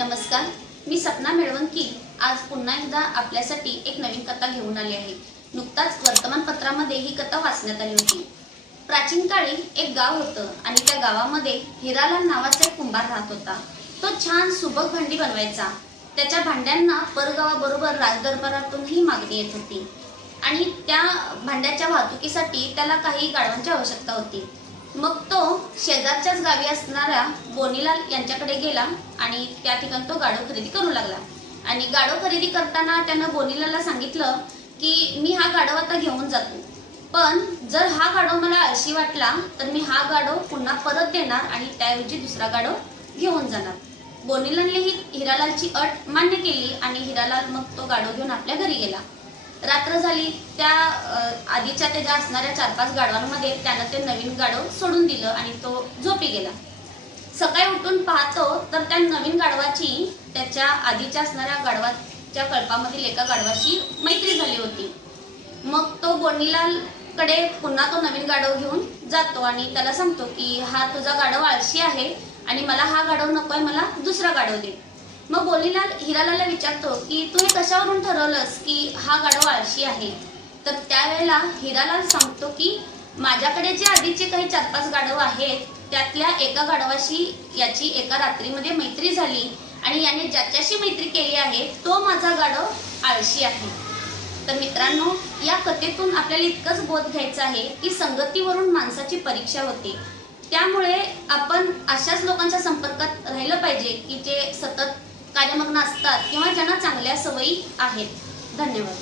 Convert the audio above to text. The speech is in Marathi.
नमस्कार मी सपना मेळवंकी. आज पुन्हा एकदा आपल्यासाठी एक नवीन कथा घेऊन आली आहे. नुकताच वर्तमानपत्रामध्ये ही कथा वाचण्यात आली होती. प्राचीन काळी एक गाव होतं आणि त्या गावामध्ये हिरालाल नावाचा एक कुंभार राहत होता. तो छान सुबक भांडी बनवायचा. त्याच्या भांड्यांना परगावाबरोबर राजदरबारातूनही मागणी येत होती. आणि त्या भांड्याच्या वाहतुकीसाठी त्याला काही गाडवांची आवश्यकता होती. मग तो शेजारच्याच गावी असणाऱ्या बोनीलाल यांच्याकडे गेला आणि त्या ठिकाणी तो गाडो खरेदी करू लागला. आणि गाडव खरेदी करताना त्यानं बोनीलालला सांगितलं की मी हा गाडव आता घेऊन जातो. पण जर हा गाडो मला आळशी वाटला तर मी हा गाडव पुन्हा परत देणार आणि त्याऐवजी दुसरा गाडव घेऊन जाणार. बोनीलालने ही हिरालालची अट मान्य केली आणि हिरालाल मग तो गाडो घेऊन आपल्या घरी गेला. रात्र झाली. त्या आधीच्या त्याच्या असणाऱ्या चार पाच गाडवांमध्ये त्यानं ते नवीन गाडव सोडून दिलं आणि तो झोपी गेला. सकाळी उठून पाहतो तर त्या नवीन गाडवाची त्याच्या आधीच्या असणाऱ्या गाडवाच्या कळपामधील एका गाडवाशी मैत्री झाली होती. मग तो बोनीलाल कडे पुन्हा तो नवीन गाडव घेऊन जातो आणि त्याला सांगतो की हा तुझा गाडव आळशी आहे आणि मला हा गाडव आहे मला दुसरा गाडव दे. मग बोनीलाल हिरालाला विचारतो की तू हे कशावरून ठरवलंस की हा गाडव आळशी आहे? तर त्यावेळेला हिरालाल सांगतो की माझ्याकडे जे आधीचे काही चार पाच गाढव आहेत त्यातल्या एका गाढवाशी याची एका रात्रीमध्ये मैत्री झाली आणि याने ज्याच्याशी मैत्री केली आहे तो माझा गाढव आळशी आहे. तर मित्रांनो या कथेतून आपल्याला इतकंच बोध घ्यायचा आहे की संगतीवरून माणसाची परीक्षा होते. त्यामुळे आपण अशाच लोकांच्या संपर्कात राहिलं पाहिजे की जे सतत कार्यमग्न असतात किंवा ज्यांना चांगल्या सवयी आहेत. धन्यवाद.